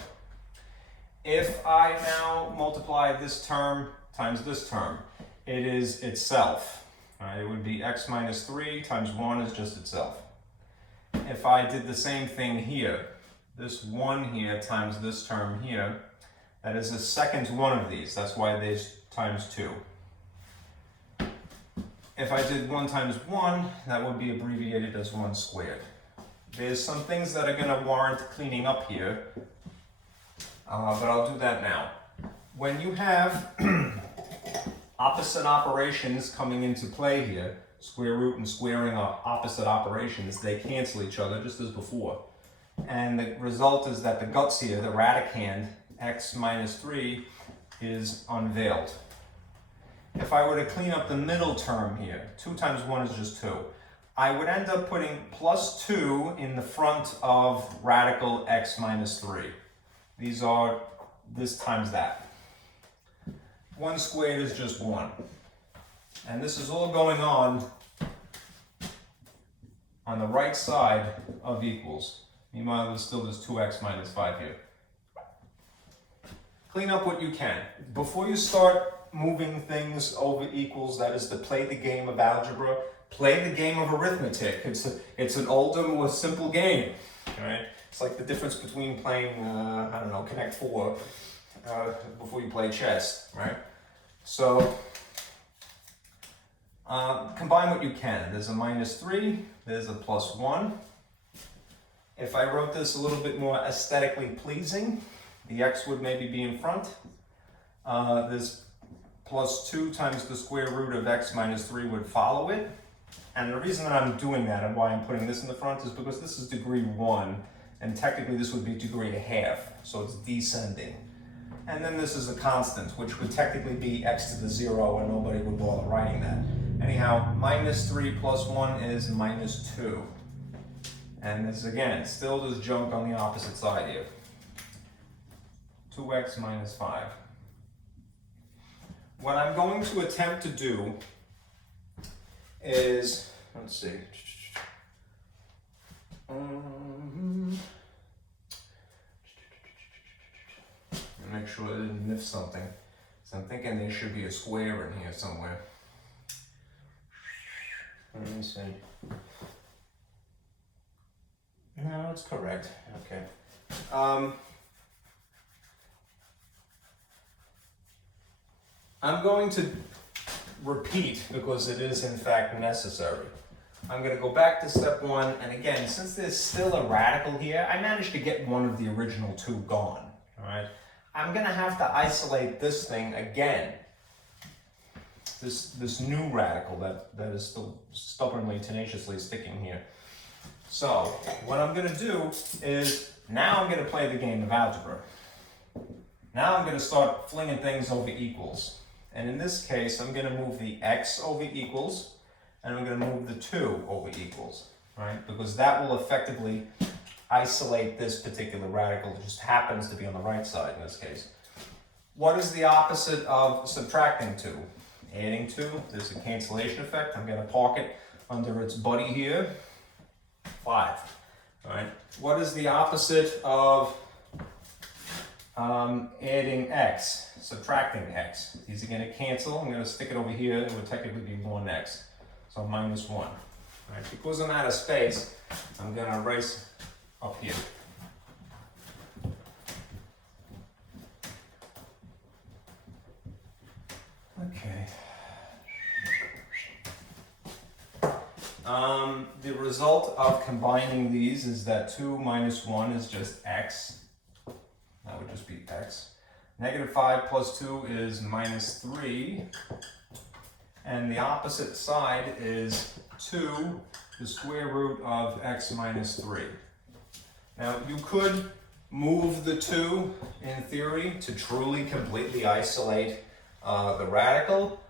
If I now multiply this term times this term, it is itself. Right? It would be x minus 3 times 1 is just itself. If I did the same thing here, this 1 here times this term here, that is the second one of these. That's why there's times 2. If I did 1 times 1, that would be abbreviated as 1 squared. There's some things that are going to warrant cleaning up here, but I'll do that now. When you have opposite operations coming into play here, square root and squaring are opposite operations, they cancel each other just as before. And the result is that the guts here, the radicand, x minus 3, is unveiled. If I were to clean up the middle term here, 2 times 1 is just 2. I would end up putting plus 2 in the front of radical x minus 3. These are this times that. 1 squared is just 1. And this is all going on the right side of equals. Meanwhile, there's still this 2x minus 5 here. Clean up what you can. Before you start moving things over equals, that is to play the game of algebra, play the game of arithmetic. It's an older, more simple game, right? It's like the difference between playing, I don't know, Connect 4 before you play chess, right? So, combine what you can. There's a minus 3, there's a plus 1. If I wrote this a little bit more aesthetically pleasing, the x would maybe be in front. This plus 2 times the square root of x minus 3 would follow it. And the reason that I'm doing that and why I'm putting this in the front is because this is degree 1, and technically this would be degree 1/2, so it's descending. And then this is a constant, which would technically be x to the 0, and nobody would bother writing that. Anyhow, minus 3 plus 1 is minus 2. And this, again, still does junk on the opposite side here. 2x minus 5. What I'm going to attempt to do is, let's see. Make sure I didn't miss something. So I'm thinking there should be a square in here somewhere. Let me see. No, it's correct. Okay. I'm going to repeat because it is in fact necessary. I'm going to go back to step 1, and again, since there's still a radical here, I managed to get one of the original 2 gone. All right. I'm going to have to isolate this thing again. This new radical that is still stubbornly, tenaciously sticking here. So what I'm going to do is, now I'm going to play the game of algebra. Now I'm going to start flinging things over equals. And in this case, I'm going to move the x over equals, and I'm going to move the 2 over equals, right? Because that will effectively isolate this particular radical. It just happens to be on the right side in this case. What is the opposite of subtracting 2? Adding 2. There's a cancellation effect. I'm going to park it under its buddy here. 5. All right. What is the opposite of adding x? Subtracting x. These are going to cancel. I'm going to stick it over here. It would technically be 1x. So minus 1. All right. Because I'm out of space, I'm going to erase up here. Okay. The result of combining these is that 2 minus 1 is just x. That would just be x. Negative 5 plus 2 is minus 3. And the opposite side is 2, the square root of x minus 3. Now, you could move the 2, in theory, to truly completely isolate the radical.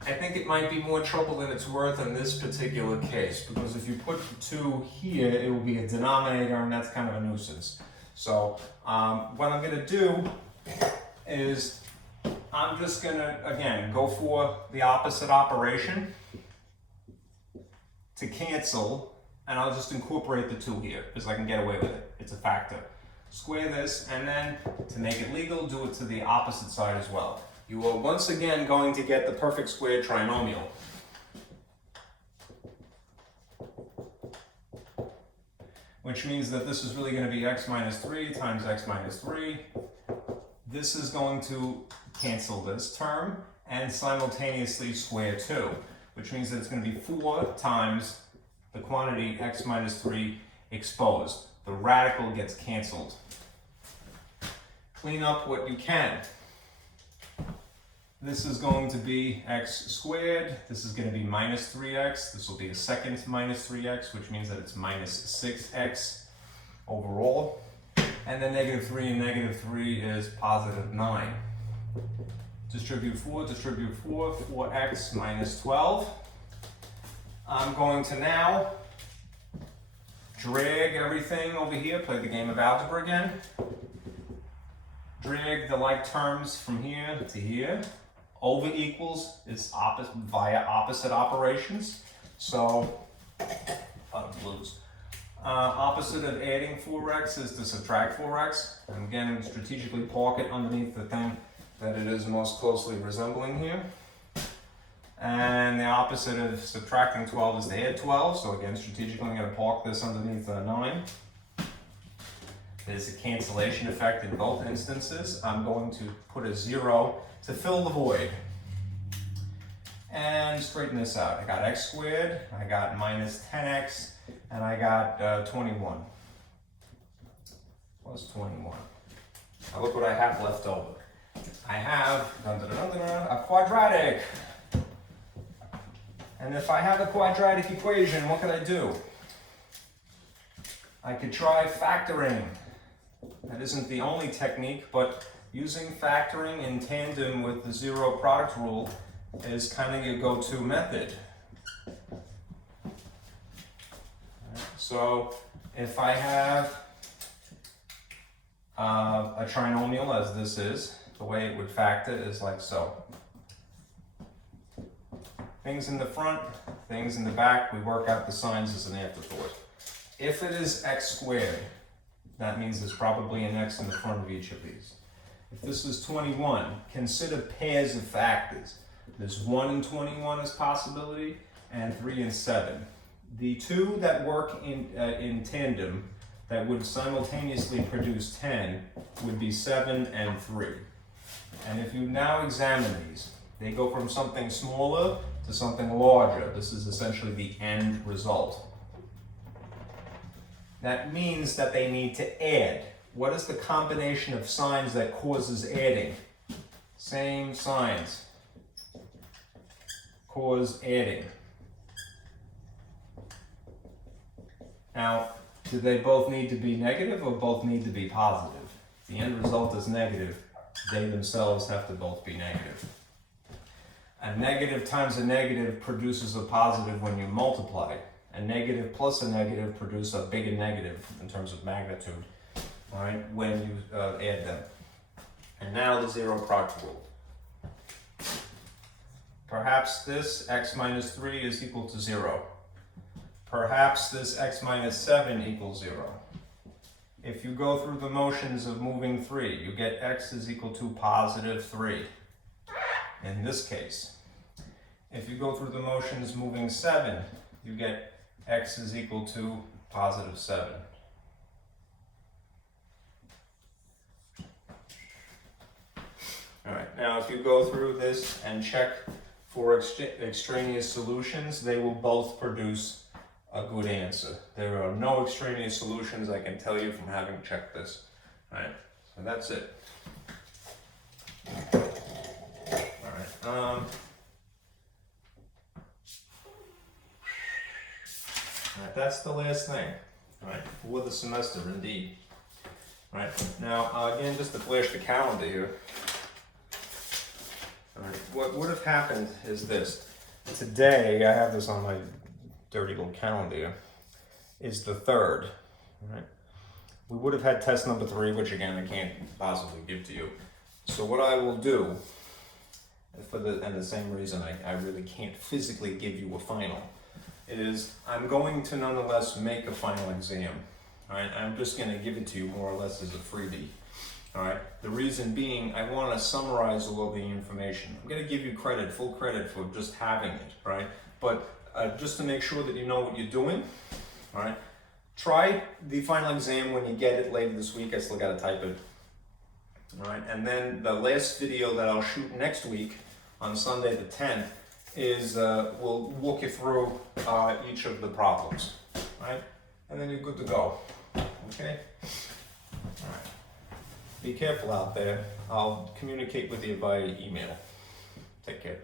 I think it might be more trouble than it's worth in this particular case, because if you put 2 here, it will be a denominator, and that's kind of a nuisance. So what I'm going to do is I'm just going to, again, go for the opposite operation to cancel, and I'll just incorporate the 2 here, because I can get away with it. It's a factor. Square this, and then, to make it legal, do it to the opposite side as well. You are once again going to get the perfect square trinomial. Which means that this is really going to be x minus 3 times x minus 3. This is going to cancel this term and simultaneously square 2, which means that it's going to be 4 times the quantity x minus 3 exposed. The radical gets canceled. Clean up what you can. This is going to be x squared. This is going to be minus 3x. This will be a second minus 3x, which means that it's minus 6x overall. And then negative 3 and negative 3 is positive 9. Distribute 4, 4x minus 12. I'm going to now drag everything over here, play the game of algebra again. Drag the like terms from here to here. Over equals is opposite via opposite operations. So, blues. Opposite of adding 4x is to subtract 4x. And again, strategically park it underneath the thing that it is most closely resembling here. And the opposite of subtracting 12 is to add 12. So again, strategically I'm going to park this underneath 9. There's a cancellation effect in both instances. I'm going to put a 0 to fill the void. And straighten this out. I got x squared, I got minus 10x, and I got 21. Plus 21. Now look what I have left over. I have a quadratic. And if I have a quadratic equation, what could I do? I could try factoring. That isn't the only technique, but using factoring in tandem with the zero product rule is kind of your go-to method. So if I have a trinomial, as this is, the way it would factor is like so. Things in the front, things in the back, we work out the signs as an afterthought. If it is x squared, that means there's probably an x in the front of each of these. If this is 21, consider pairs of factors. There's 1 and 21 as possibility, and 3 and 7. The two that work in tandem that would simultaneously produce 10 would be 7 and 3. And if you now examine these, they go from something smaller to something larger. This is essentially the end result. That means that they need to add. What is the combination of signs that causes adding? Same signs cause adding. Now, do they both need to be negative or both need to be positive? If the end result is negative, they themselves have to both be negative. A negative times a negative produces a positive when you multiply. A negative plus a negative produce a bigger negative in terms of magnitude, all right, when you add them. And now the zero product rule. Perhaps this x minus 3 is equal to 0. Perhaps this x minus 7 equals 0. If you go through the motions of moving 3, you get x is equal to positive 3 in this case. If you go through the motions moving 7, you get x is equal to positive 7. All right, now if you go through this and check for extraneous solutions, they will both produce a good answer. There are no extraneous solutions, I can tell you from having checked this. All right, so that's it. All right, that's the last thing, all right, for the semester, indeed. All right, now, again, just to flash the calendar here. All right, what would have happened is this. Today, I have this on my dirty little calendar, is the 3rd, all right? We would have had test number 3, which again, I can't possibly give to you. So what I will do, and the same reason I really can't physically give you a final, is I'm going to nonetheless make a final exam. All right, I'm just going to give it to you more or less as a freebie. All right, the reason being I want to summarize all of the information. I'm going to give you credit, full credit for just having it, right? But just to make sure that you know what you're doing, all right, try the final exam when you get it later this week. I still got to type it. All right, and then the last video that I'll shoot next week on Sunday the 10th is we'll walk you through each of the problems, right? and then you're good to go. Okay? All right. Be careful out there. I'll communicate with you via email. Take care.